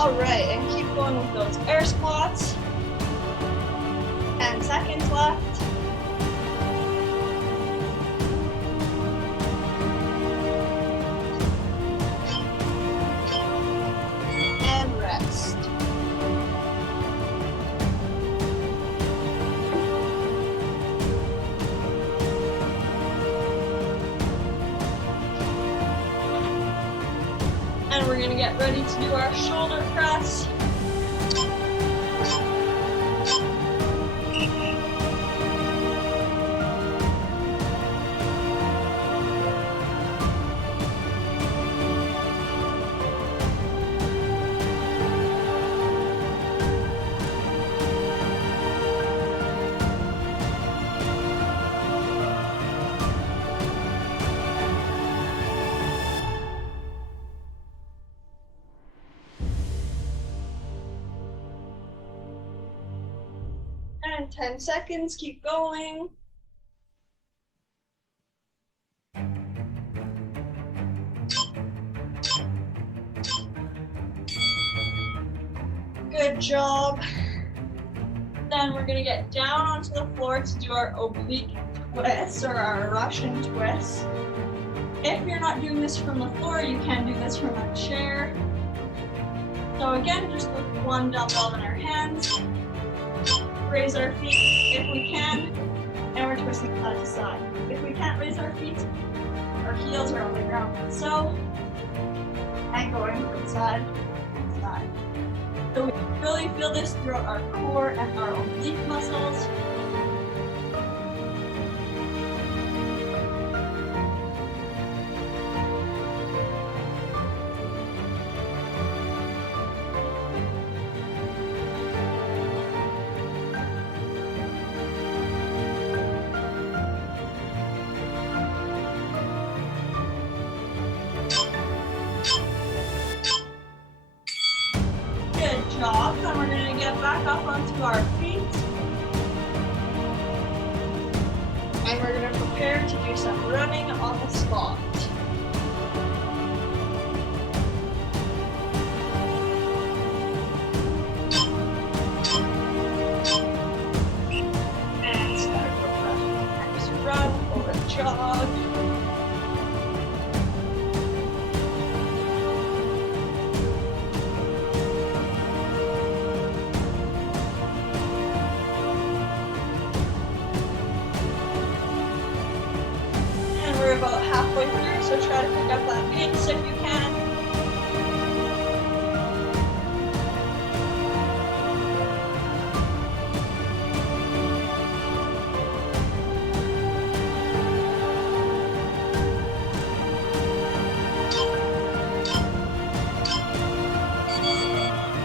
All right, and keep going with those air squats. 10 seconds left. And rest. And we're going to get ready to do our shoulder press. And 10 seconds, keep going. Good job. Then we're gonna get down onto the floor to do our oblique twist or our Russian twist. If you're not doing this from the floor, you can do this from a chair. So again, just with one dumbbell in our hands. Raise our feet if we can, and we're twisting side to side. If we can't raise our feet, our heels are on the ground like so, and going from side to side. So we really feel this throughout our core and our oblique muscles. Job. Then we're going to get back up onto our feet. And we're going to prepare to do some running on the spot. And start with just run or jog. We're about halfway through, so try to pick up that pace if you can.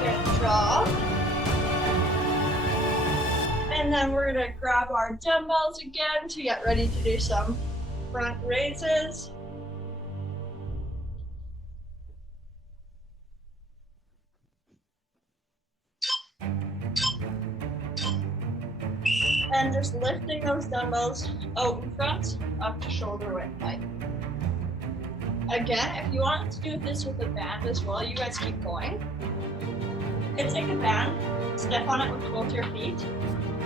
Good job. And then we're going to grab our dumbbells again to get ready to do some front raises. And just lifting those dumbbells out in front, up to shoulder width height. Again, if you want to do this with a band as well, you guys keep going. You can take a band, step on it with both your feet,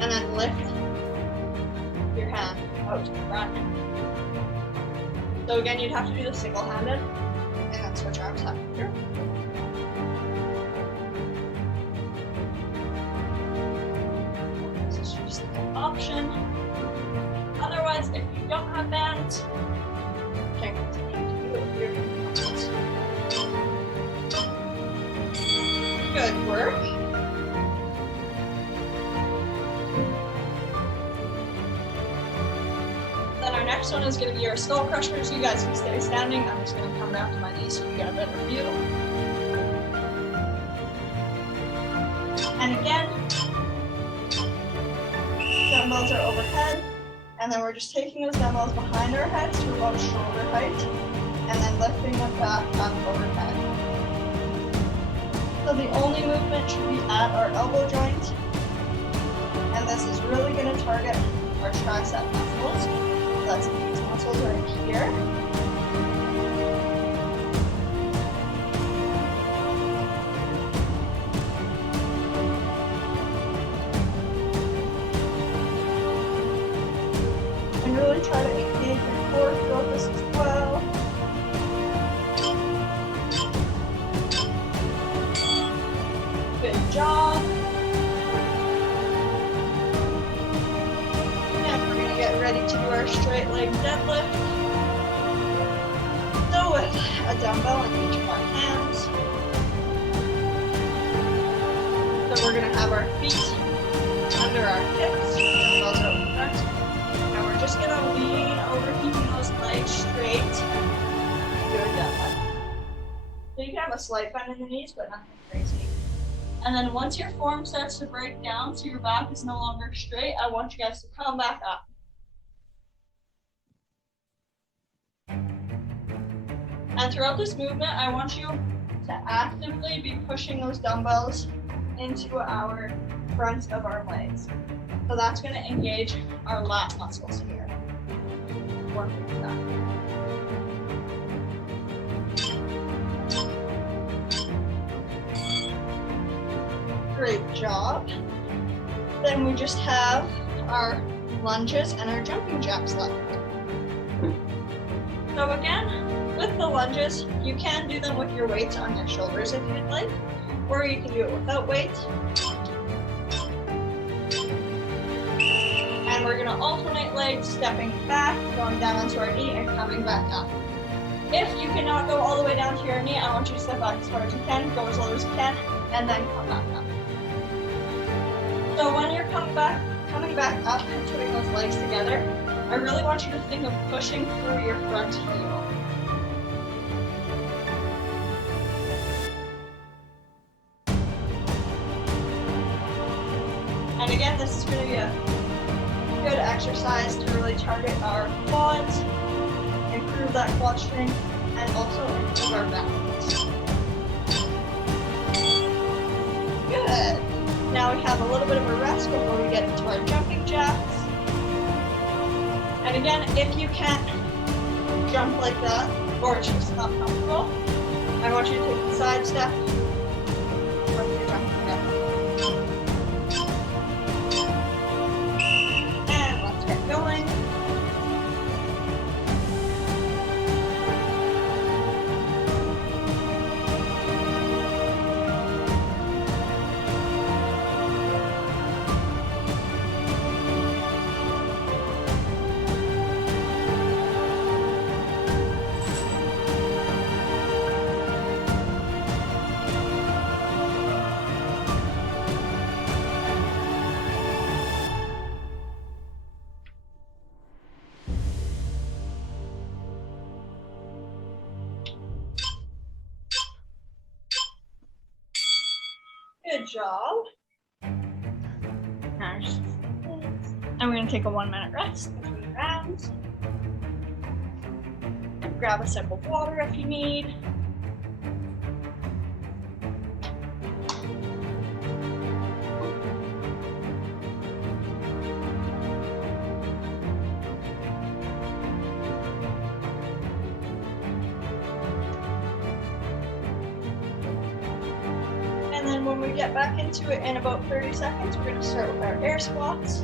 and then lift your hand out to the front. So again, you'd have to do this single-handed, and then switch arms after. This is just an option. Otherwise, if you don't have bands, you can continue to do it with your hands. Good work. Next one is going to be our skull crushers. You guys can stay standing. I'm just going to come down to my knees so you get a better view. And again, dumbbells are overhead, and then we're just taking those dumbbells behind our heads to about shoulder height, and then lifting them back up overhead. So the only movement should be at our elbow joint, and this is really going to target our tricep muscles. That's these muscles right here. try to engage your core throughout this as well. Good job. And we're gonna get ready to do our straight leg deadlift. So with a dumbbell in each of our hands. So we're gonna have our feet under our hips, dumbbells are open front. And we're just gonna lean over, keeping those legs straight. Do a deadlift. So you can have a slight bend in the knees, but nothing crazy. And then once your form starts to break down, so your back is no longer straight, I want you guys to come back up. And throughout this movement, I want you to actively be pushing those dumbbells into our front of our legs. So that's going to engage our lat muscles here. Working with that. Great job. Then we just have our lunges and our jumping jacks left. So again, with the lunges, you can do them with your weights on your shoulders if you'd like, or you can do it without weights. And we're gonna alternate legs, stepping back, going down onto our knee, and coming back up. If you cannot go all the way down to your knee, I want you to step back as far as you can, go as low as you can, and then come back up. So when you're coming back up and putting those legs together, I really want you to think of pushing through your front heel. And again, this is going to be a good exercise to really target our quads, improve that quad strength, and also improve our balance. Good. Now we have a little bit of a rest before we get into our jumping jacks. And again, if you can't jump like that, or it's just not comfortable, I want you to take the side step when you're jumping back. And let's get going. Good job. And we're going to take a 1 minute rest between rounds. Grab a sip of water if you need. And then when we get back into it in about 30 seconds, we're going to start with our air squats.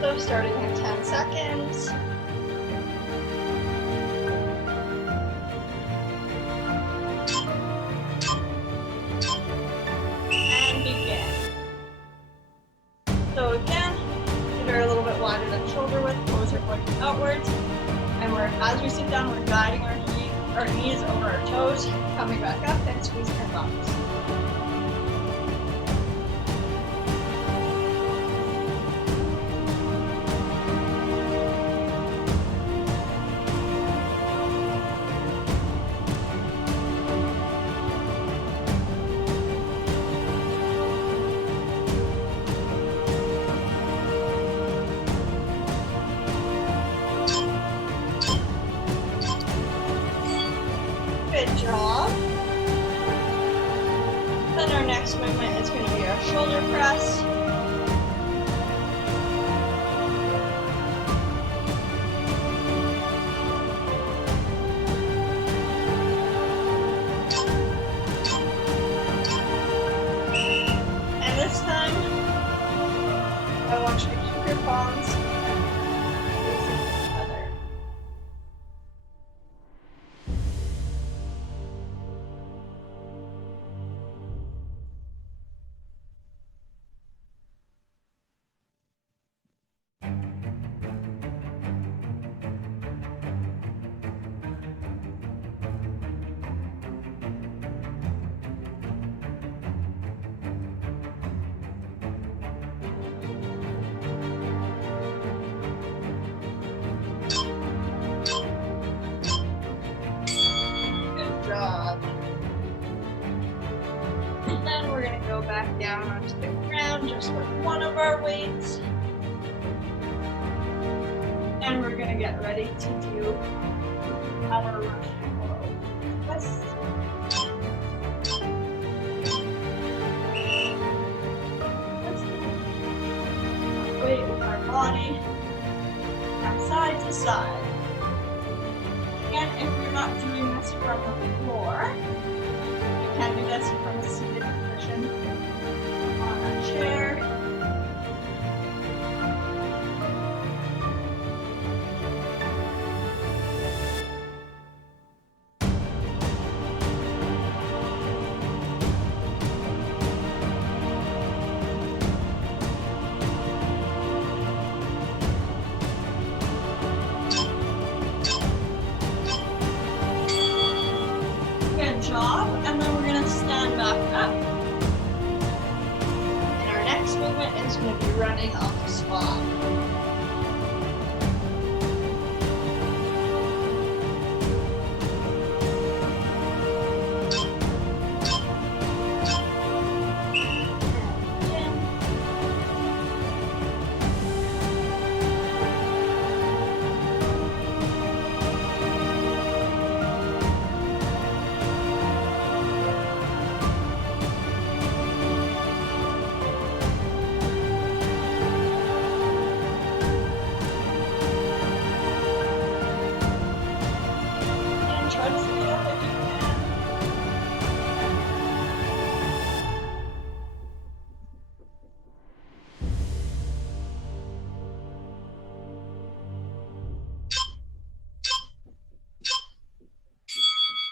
So starting in 10 seconds. And begin. So again, feet are a little bit wider than shoulder width, toes are pointing outwards. And as we sit down, we're guiding our knees over our toes, coming back up and squeezing our bums. Good job. Then our next movement is going to be our shoulder press. And this time, I want you to keep your palms facing each other. Job. And then we're going to go back down onto the ground just with one of our weights. And we're going to get ready to do our Russian roll. Twist. Weight with our body from side to side. Again, if you're not doing this from the floor, you can do this from a seated position on a chair. Job, and then we're going to stand back up. And our next movement is going to be running off the spot.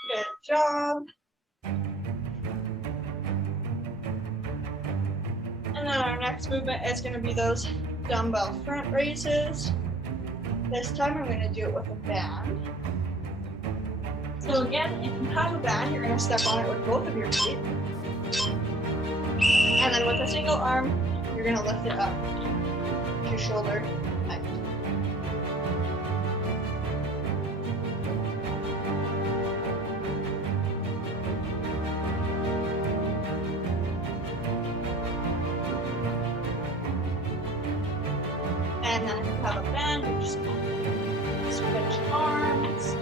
Good job. And then our next movement is going to be those dumbbell front raises. This time I'm going to do it with a band. So again, if you have a band, you're going to step on it with both of your feet. And then with a single arm, you're going to lift it up to shoulder height. And then if you have a band, you're just going to switch arms.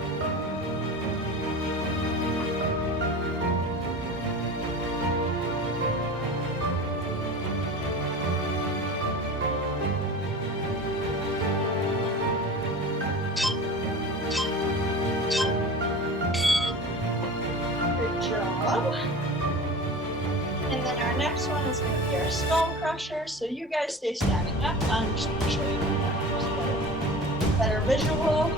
Good job. And then our next one is going to be our skull crusher. So you guys stay standing up. I'm just going to show you better visual.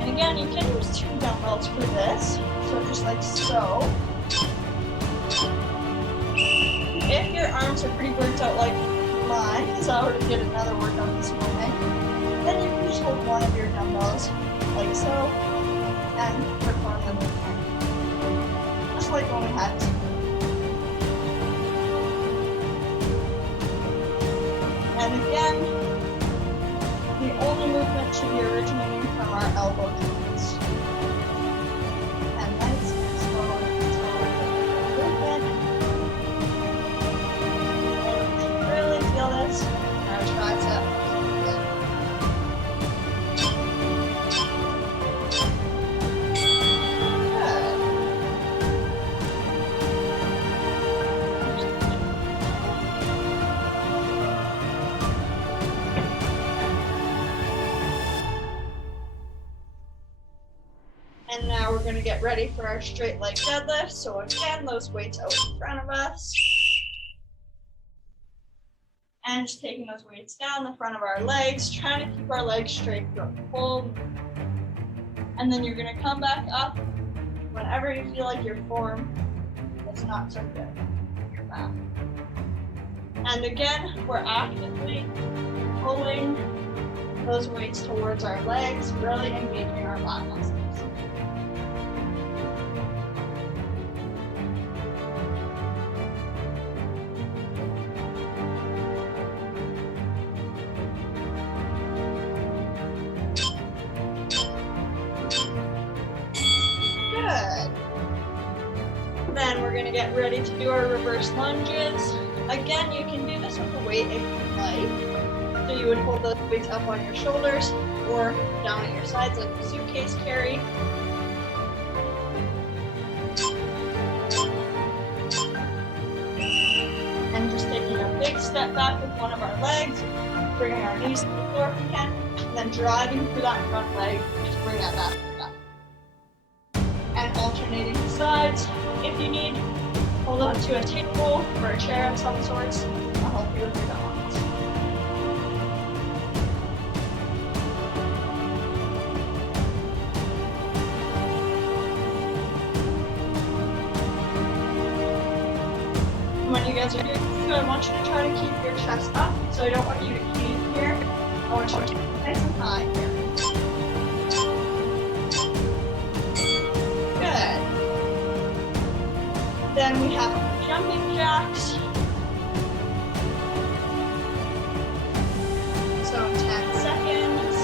And again, you can use 2 dumbbells for this. So just like so. If your arms are pretty burnt out like mine, because I already did another workout this morning, then you can just hold one of your dumbbells like so and perform the movement. Just like when we had to. And again, the only movement should be originating from our elbow joints. And nice and slow movement. And you should really feel this in our triceps. gonna get ready for our straight leg deadlift. So again, those weights out in front of us. And just taking those weights down the front of our legs, trying to keep our legs straight throughout the whole. And then you're gonna come back up whenever you feel like your form is not so good. Your back. And again, we're actively pulling those weights towards our legs, really engaging our back muscles. Good. Then we're going to get ready to do our reverse lunges. Again, you can do this with a weight if you like. So you would hold those weights up on your shoulders or down at your sides like a suitcase carry. And just taking a big step back with one of our legs, bringing our knees to the floor if we can, and then driving through that front leg to bring that back up. And alternating the sides. If you need, hold on to a table or a chair of some sorts. I'll help you with your balance. When you guys are doing this, I want you to try to keep your chest up. So I don't want you to cave here. I want you to keep it nice and high here. Good. Then we have jumping jacks. So 10 seconds.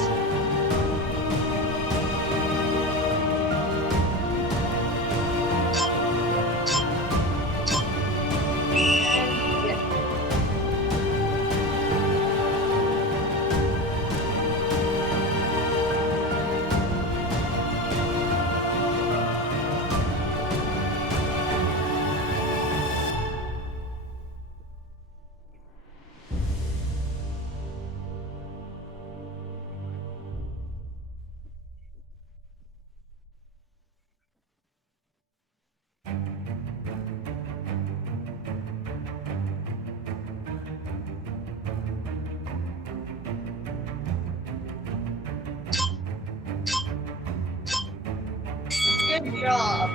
Good job.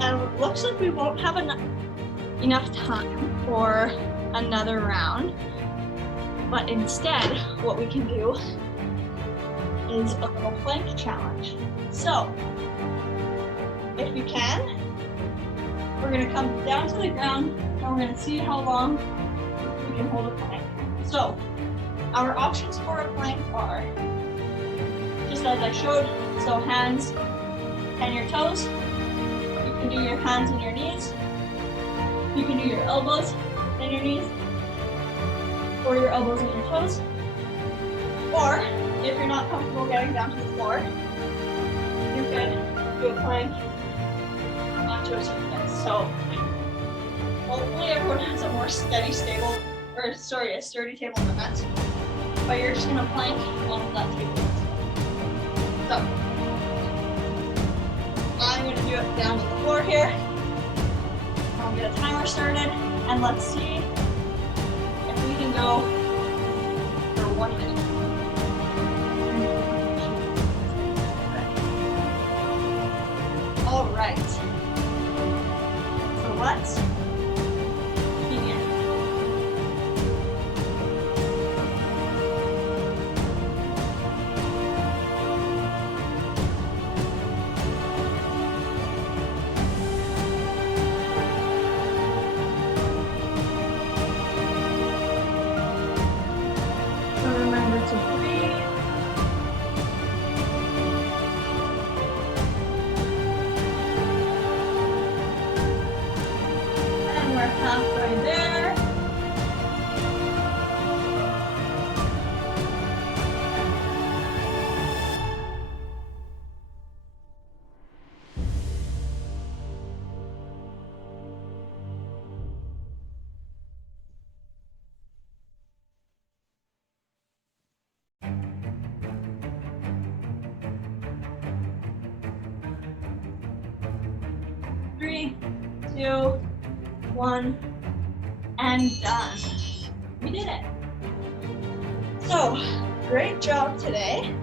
And it looks like we won't have enough time for another round. But instead, what we can do is a little plank challenge. So, if you can, we're going to come down to the ground and we're going to see how long we can hold a plank. So, our options for a plank are, just as I showed, so hands and your toes. You can do your hands and your knees. You can do your elbows and your knees, or your elbows and your toes. Or, if you're not comfortable getting down to the floor, you can do a plank onto a surface. So, hopefully everyone has a more steady, stable, or sorry, a sturdy table than that. But you're just gonna plank on that table. So, I'm going to do it down to the floor here. I'll get a timer started, and let's see if we can go for 1 minute. All right. So let's begin. 3, 2, 1, and done. We did it. So, great job today.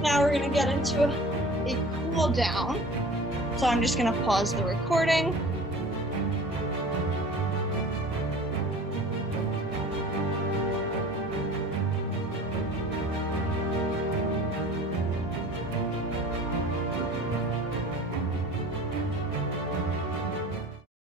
Now we're gonna get into a cool down. So I'm just gonna pause the recording.